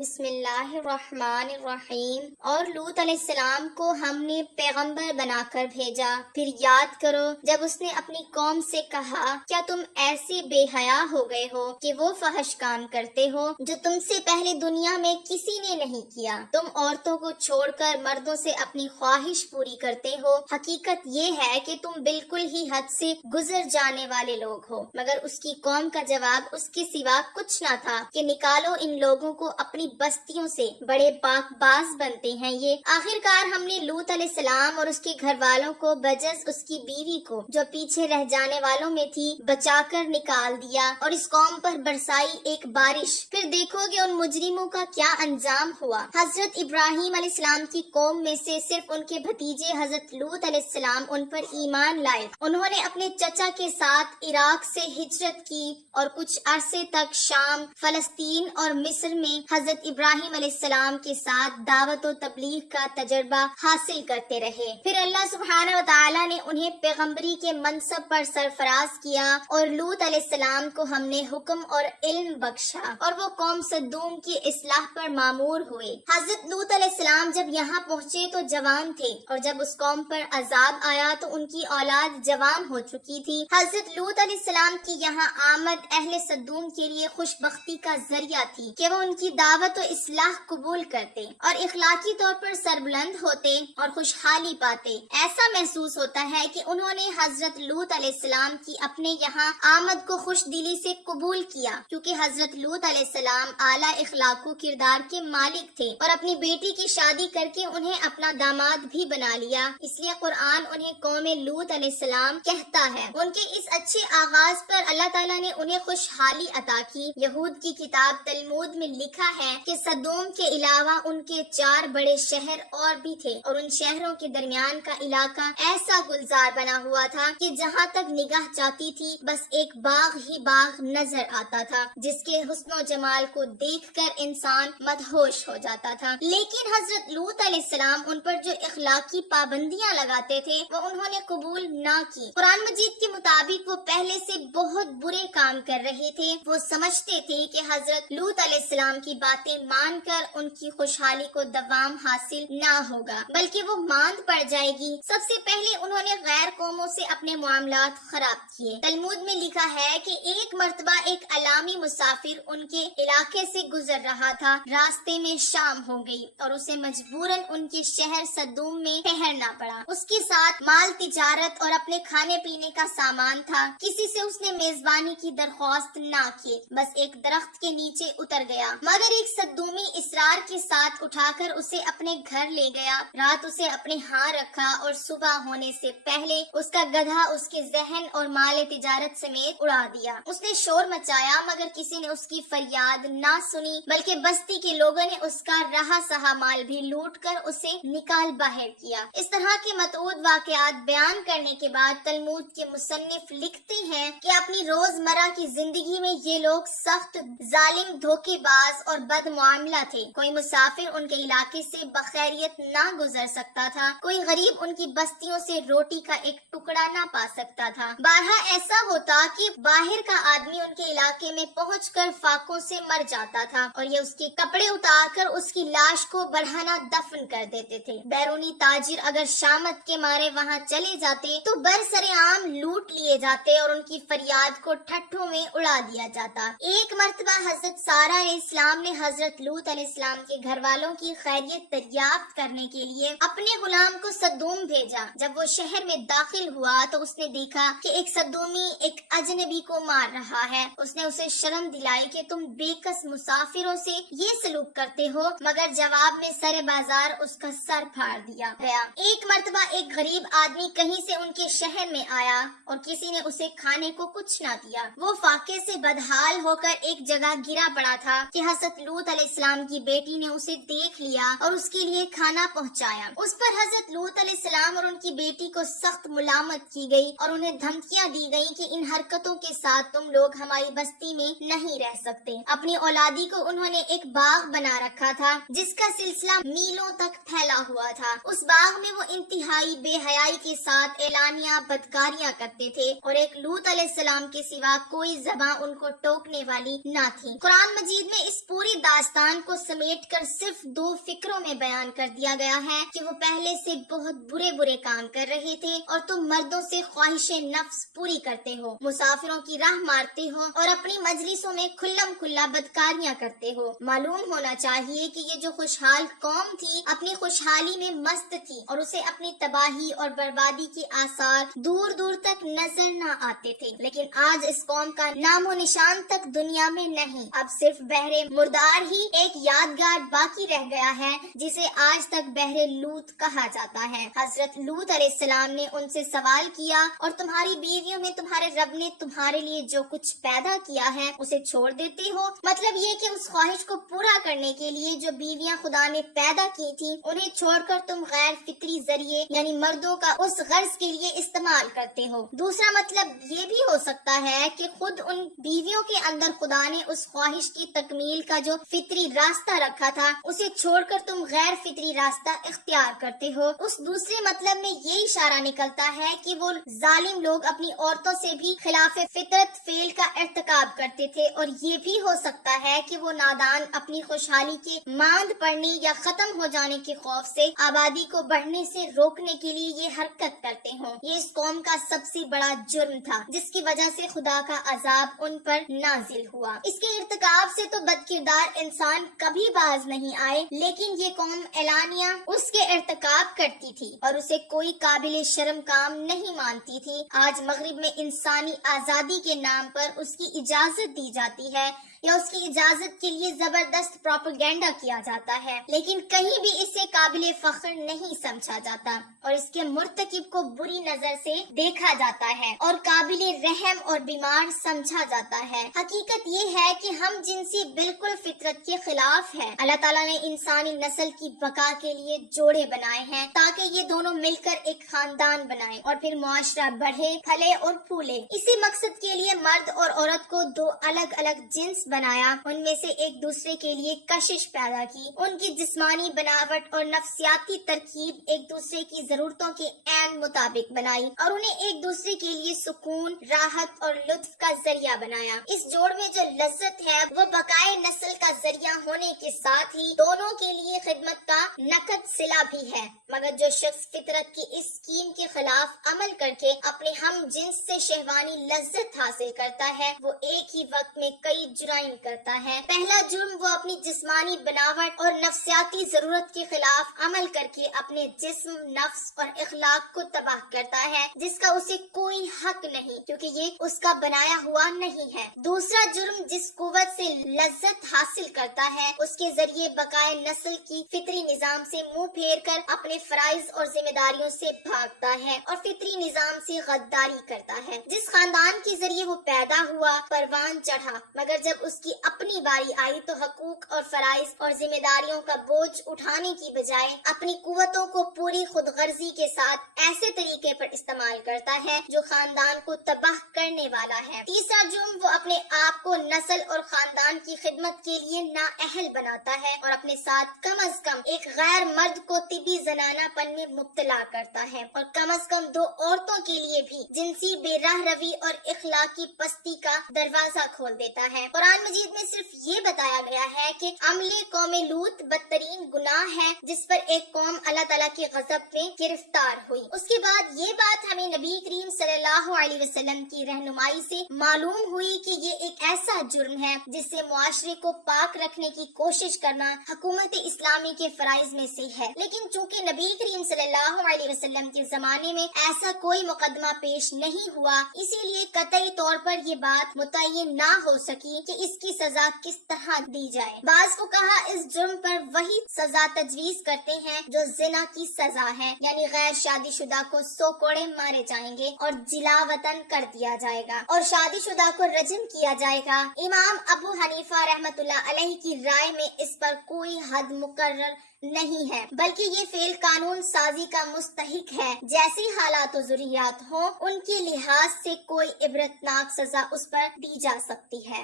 بسم اللہ الرحمن الرحیم۔ اور لوط علیہ السلام کو ہم نے پیغمبر بنا کر بھیجا۔ پھر یاد کرو جب اس نے اپنی قوم سے کہا، کیا تم ایسے بے حیا ہو گئے ہو کہ وہ فحش کام کرتے ہو جو تم سے پہلے دنیا میں کسی نے نہیں کیا؟ تم عورتوں کو چھوڑ کر مردوں سے اپنی خواہش پوری کرتے ہو۔ حقیقت یہ ہے کہ تم بالکل ہی حد سے گزر جانے والے لوگ ہو۔ مگر اس کی قوم کا جواب اس کے سوا کچھ نہ تھا کہ نکالو ان لوگوں کو اپنی بستیوں سے، بڑے پاک باز بنتے ہیں یہ۔ آخر کار ہم نے لوط علیہ السلام اور اس کے گھر والوں کو بجز اس کی بیوی کو جو پیچھے رہ جانے والوں میں تھی بچا کر نکال دیا، اور اس قوم پر برسائی ایک بارش۔ پھر دیکھو کہ ان مجرموں کا کیا انجام ہوا۔ حضرت ابراہیم علیہ السلام کی قوم میں سے صرف ان کے بھتیجے حضرت لوط علیہ السلام ان پر ایمان لائے۔ انہوں نے اپنے چچا کے ساتھ عراق سے ہجرت کی اور کچھ عرصے تک شام، فلسطین اور مصر میں حضرت ابراہیم علیہ السلام کے ساتھ دعوت و تبلیغ کا تجربہ حاصل کرتے رہے۔ پھر اللہ سبحانہ و تعالی نے انہیں پیغمبری کے منصب پر سرفراز کیا، اور لوط علیہ السلام کو ہم نے حکم اور علم بخشا، اور وہ قوم صدوم کی اصلاح پر مامور ہوئے۔ حضرت لوط علیہ السلام جب یہاں پہنچے تو جوان تھے، اور جب اس قوم پر عذاب آیا تو ان کی اولاد جوان ہو چکی تھی۔ حضرت لوط علیہ السلام کی یہاں آمد اہل صدوم کے لیے خوش بختی کا ذریعہ تھی کہ وہ ان کی دعوت و اصلاح قبول کرتے اور اخلاقی طور پر سربلند ہوتے اور خوشحالی پاتے۔ ایسا محسوس ہوتا ہے کہ انہوں نے حضرت لوط علیہ السلام کی اپنے یہاں آمد کو خوش دلی سے قبول کیا، کیونکہ حضرت لوط علیہ السلام اعلیٰ اخلاق و کردار کے مالک تھے اور اپنی بیٹی کی شادی کر کے انہیں اپنا داماد بھی بنا لیا۔ اس لیے قرآن انہیں قوم لوط علیہ السلام کہتا ہے۔ ان کے اس اچھے آغاز پر اللہ تعالیٰ نے انہیں خوشحالی عطا کی۔ یہود کی کتاب تلمود میں لکھا ہے کہ صدوم کے علاوہ ان کے 4 بڑے شہر اور بھی تھے، اور ان شہروں کے درمیان کا علاقہ ایسا گلزار بنا ہوا تھا کہ جہاں تک نگاہ جاتی تھی بس ایک باغ ہی باغ نظر آتا تھا، جس کے حسن و جمال کو دیکھ کر انسان مدہوش ہو جاتا تھا۔ لیکن حضرت لوط علیہ السلام ان پر جو اخلاقی پابندیاں لگاتے تھے وہ انہوں نے قبول نہ کی۔ قرآن مجید کے مطابق وہ پہلے سے بہت برے کام کر رہے تھے۔ وہ سمجھتے تھے کہ حضرت لوط علیہ السلام کی باتیں مان کر ان کی خوشحالی کو دوام حاصل نہ ہوگا، بلکہ وہ ماند پڑ جائے گی۔ سب سے پہلے انہوں نے غیر قوموں سے اپنے معاملات خراب کیے۔ تلمود میں لکھا ہے کہ ایک مرتبہ ایک علامی مسافر ان کے علاقے سے گزر رہا تھا، راستے میں شام ہو گئی اور اسے مجبوراً ان کے شہر صدوم میں ٹھہرنا پڑا۔ اس کے ساتھ مال تجارت اور اپنے کھانے پینے کا سامان تھا۔ کسی سے اس نے میزبانی کی درخواست نہ کی، بس ایک درخت کے نیچے اتر گیا، مگر ایک صدومی اصرار کے ساتھ اٹھا کر اسے اپنے گھر لے گیا۔ رات اسے اپنے ہاں رکھا اور صبح ہونے سے پہلے اس کا گدھا اس کے ذہن اور مال تجارت سمیت اڑا دیا۔ اس نے شور مچایا مگر کسی نے اس کی فریاد نہ سنی، بلکہ بستی کے لوگوں نے اس کا رہا سہا مال بھی لوٹ کر اسے نکال باہر کیا۔ اس طرح کے متعدد واقعات بیان کرنے کے بعد تلمود کے مصنف لکھتے ہیں کہ اپنی روزمرہ کی زندگی میں یہ لوگ سخت ظالم، دھوکے باز اور بد معاملہ تھے۔ کوئی مسافر ان کے علاقے سے بخیریت نہ گزر سکتا تھا، کوئی غریب ان کی بستیوں سے روٹی کا ایک ٹکڑا نہ پا سکتا تھا۔ بارہا ایسا ہوتا کہ باہر کا آدمی ان کے علاقے میں پہنچ کر فاقوں سے مر جاتا تھا، اور یہ اس کے کپڑے اتار کر اس کی لاش کو بڑھانا دفن کر دیتے تھے۔ بیرونی تاجر اگر شامت کے مارے وہاں چلے جاتے تو برسر عام لوٹ لیے جاتے اور ان کی فریاد کو ٹھٹھوں میں اڑا دیا جاتا۔ ایک مرتبہ حضرت سارہ علیہ السلام نے حضرت لوط علیہ السلام کے گھر والوں کی خیریت دریافت کرنے کے لیے اپنے غلام کو صدوم بھیجا۔ جب وہ شہر میں داخل ہوا تو اس نے دیکھا کہ ایک صدومی ایک اجنبی کو مار رہا ہے۔ اس نے اسے شرم دلائی کہ تم بے کس مسافروں سے یہ سلوک کرتے ہو، مگر جواب میں سر بازار اس کا سر پھاڑ دیا گیا۔ ایک مرتبہ ایک غریب آدمی کہیں سے ان کے شہر میں آیا اور کسی نے اسے کھانے کو کچھ نہ دیا۔ وہ فاقے سے بدحال ہو کر ایک جگہ گرا پڑا تھا کہ حضرت لوط علیہ السلام کی بیٹی نے اسے دیکھ لیا اور اس کے لیے کھانا پہنچایا۔ اس پر حضرت لوط علیہ السلام اور ان کی بیٹی کو سخت ملامت کی گئی اور انہیں دھمکیاں دی گئیں کہ ان حرکتوں کے ساتھ تم لوگ ہماری بستی میں نہیں رہ سکتے۔ اپنی اولادی کو انہوں نے ایک باغ بنا رکھا تھا جس کا سلسلہ میلوں تک پھیلا ہوا تھا۔ اس باغ میں وہ انتہائی بے حیائی کے ساتھ اعلانیہ بدکاریاں کرتے تھے، اور ایک لوط علیہ السلام کے سوا کوئی زبان ان کو ٹوکنے والی نہ تھی۔ قرآن مجید میں اس پوری داستان کو سمیٹ کر صرف 2 فکروں میں بیان کر دیا گیا ہے کہ وہ پہلے سے بہت برے کام کر رہے تھے اور تم مردوں سے خواہش نفس پوری کرتے ہو، مسافروں کی راہ مارتے ہو اور اپنی مجلسوں میں کھلم کھلا بدکاریاں کرتے ہو۔ معلوم ہونا چاہیے کہ یہ جو خوشحال قوم تھی اپنی خوشحالی میں مست تھی اور اسے اپنی تباہی اور بربادی کے آثار دور دور تک نظر نہ آتے تھے، لیکن آج اس قوم کا نام و نشان تک دنیا میں نہیں، اب صرف بحر مردار ہی ایک یادگار باقی رہ گیا ہے جسے آج تک بحر لوط کہا جاتا ہے۔ حضرت لوط علیہ السلام نے ان سے سوال کیا، اور تمہاری بیویوں میں تمہارے رب نے تمہارے لیے جو کچھ پیدا کیا ہے اسے چھوڑ دیتے ہو؟ مطلب یہ کہ اس خواہش کو پورا کرنے کے لیے جو بیویاں خدا نے پیدا کی تھی انہیں چھوڑ کر تم غیر فطری ذریعے یعنی مردوں کا اس غرض کے لیے استعمال کرتے ہو۔ دوسرا مطلب یہ بھی ہو سکتا ہے کہ خود ان بیویوں کے اندر خدا نے اس خواہش کی تکمیل کا جو فطری راستہ رکھا تھا اسے چھوڑ کر تم غیر فطری راستہ اختیار کرتے ہو۔ اس دوسرے مطلب میں یہ اشارہ نکلتا ہے کہ وہ ظالم لوگ اپنی عورتوں سے بھی خلاف فطرت فعل کا ارتکاب کرتے تھے، اور یہ بھی ہو سکتا ہے کہ وہ نادان اپنی خوشحالی کے ماند پڑنے یا ختم ہو جانے کے خوف سے آبادی کو بڑھنے سے روکنے کے لیے یہ حرکت کرتے ہوں۔ یہ اس قوم کا سب سے بڑا جرم تھا جس کی وجہ سے خدا کا عذاب ان پر نازل ہوا۔ اس کے ارتکاب سے تو بدکردار انسان کبھی باز نہیں آئے، لیکن یہ قوم اعلانیہ اس کے ارتکاب کرتی تھی اور اسے کوئی قابل شرم کام نہیں مانتی تھی۔ آج مغرب میں انسانی آزادی کے نام پر اس کی اجازت دی جاتی ہے یا اس کی اجازت کے لیے زبردست پروپیگنڈا کیا جاتا ہے، لیکن کہیں بھی اسے قابل فخر نہیں سمجھا جاتا اور اس کے مرتکب کو بری نظر سے دیکھا جاتا ہے اور قابل رحم اور بیمار سمجھا جاتا ہے۔ حقیقت یہ ہے کہ ہم جنسی بالکل فطرت کے خلاف ہے۔ اللہ تعالیٰ نے انسانی نسل کی بقا کے لیے جوڑے بنائے ہیں تاکہ یہ دونوں مل کر ایک خاندان بنائیں اور پھر معاشرہ بڑھے پھلے اور پھولے۔ اسی مقصد کے لیے مرد اور عورت کو 2 الگ الگ جنس بنایا، ان میں سے ایک دوسرے کے لیے کشش پیدا کی، ان کی جسمانی بناوٹ اور نفسیاتی ترکیب ایک دوسرے کی ضرورتوں کے عین مطابق بنائی اور انہیں ایک دوسرے کے لیے سکون، راحت اور لطف کا ذریعہ بنایا۔ اس جوڑ میں جو لذت ہے وہ بقائے نسل کا ذریعہ ہونے کے ساتھ ہی دونوں کے لیے خدمت کا نقد صلہ بھی ہے، مگر جو شخص فطرت کی اس اسکیم کے خلاف عمل کر کے اپنے ہم جنس سے شہوانی لذت حاصل کرتا ہے وہ ایک ہی وقت میں کئی جرائم کرتا ہے۔ پہلا جرم وہ اپنی جسمانی بناوٹ اور نفسیاتی ضرورت کے خلاف عمل کر کے اپنے جسم، نفس اور اخلاق کو تباہ کرتا ہے جس کا اسے کوئی حق نہیں کیونکہ یہ اس کا بنایا ہوا نہیں ہے۔ دوسرا جرم جس قوت سے لذت حاصل کرتا ہے اس کے ذریعے بقائے نسل کی فطری نظام سے منہ پھیر کر اپنے فرائض اور ذمہ داریوں سے بھاگتا ہے اور فطری نظام سے غداری کرتا ہے۔ جس خاندان کے ذریعے وہ پیدا ہوا پروان چڑھا، مگر جب اس کی اپنی باری آئی تو حقوق اور فرائض اور ذمہ داریوں کا بوجھ اٹھانے کی بجائے اپنی قوتوں کو پوری خود غرضی کے ساتھ ایسے طریقے پر استعمال کرتا ہے جو خاندان کو تباہ کرنے والا ہے۔ تیسرا جرم وہ اپنے آپ کو نسل اور خاندان کی خدمت کے لیے نااہل بناتا ہے اور اپنے ساتھ کم از کم ایک غیر مرد کو طبی زنانہ پن میں مبتلا کرتا ہے اور کم از کم 2 عورتوں کے لیے بھی جنسی بے راہ روی اور اخلاقی پستی کا دروازہ کھول دیتا ہے۔ قرآن مجید میں صرف یہ بتایا گیا ہے کہ عمل قوم لوط بدترین گناہ ہے جس پر ایک قوم اللہ تعالیٰ کے غضب میں گرفتار ہوئی۔ اس کے بعد یہ بات ہمیں نبی کریم صلی اللہ علیہ وسلم کی رہنمائی سے معلوم ہوئی کہ یہ ایک ایسا جرم ہے جس سے معاشرے کو پاک رکھنے کی کوشش کرنا حکومت اسلامی کے فرائض میں سے ہے، لیکن چونکہ نبی کریم صلی اللہ علیہ وسلم کے زمانے میں ایسا کوئی مقدمہ پیش نہیں ہوا، اسی لیے قطعی طور پر یہ بات متعین نہ ہو سکی کہ اس کی سزا کس طرح دی جائے۔ بعض فقہا اس جرم پر وہی سزا تجویز کرتے ہیں جو زنا کی سزا ہے، یعنی غیر شادی شدہ کو 100 کوڑے مارے جائیں گے اور جلا وطن کر دیا جائے گا اور شادی شدہ کو رجم کیا جائے گا۔ امام ابو حنیفہ رحمۃ اللہ علیہ کی رائے میں اس پر کوئی حد مقرر نہیں ہے، بلکہ یہ فعل قانون سازی کا مستحق ہے۔ جیسی حالات و ضروریات ہوں ان کے لحاظ سے کوئی عبرتناک سزا اس پر دی جا سکتی ہے۔